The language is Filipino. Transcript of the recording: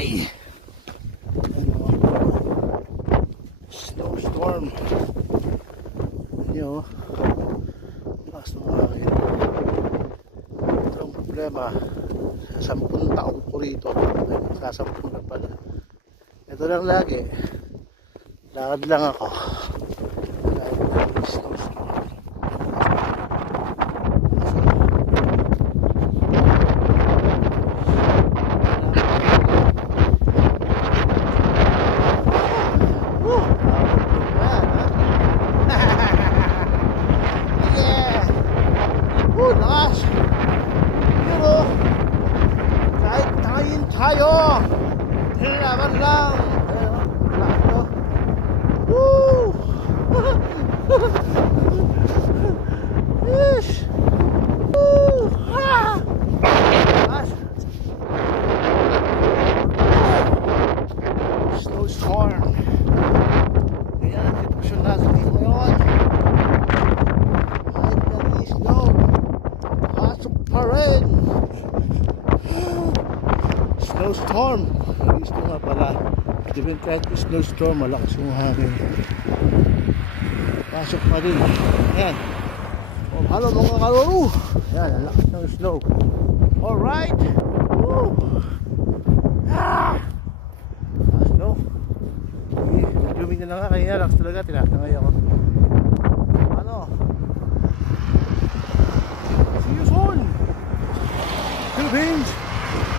Ay! Snowstorm. Yun, lakas ng hangin. Ito ang problema. Sa 10 taon ko rito, sa 10 na pala. Ito lang lagi. Lakad lang ako. Snowstorm. Lakas! Yun o! Kahit tayin tayo! Laban lang! Lakas o! Woo! Yes! Woo! Ha! Lakas! Snowstorm! Ganyan ang sitwasyon natin dito ngayon. Kahit nag-i-snow, pasok pa rin. Snowstorm. Gusto nga pala. Even kahit snowstorm, malakas yung hangin. Pasok pa rin. Ayan. Oh, halo mga kaloro. Ayan, ang lakas ng snow. Alright. Woo. Ah. Snow. Medyo na nga. Kaya relax talaga. Tinatangay ako. Ano? See you soon. Philippines.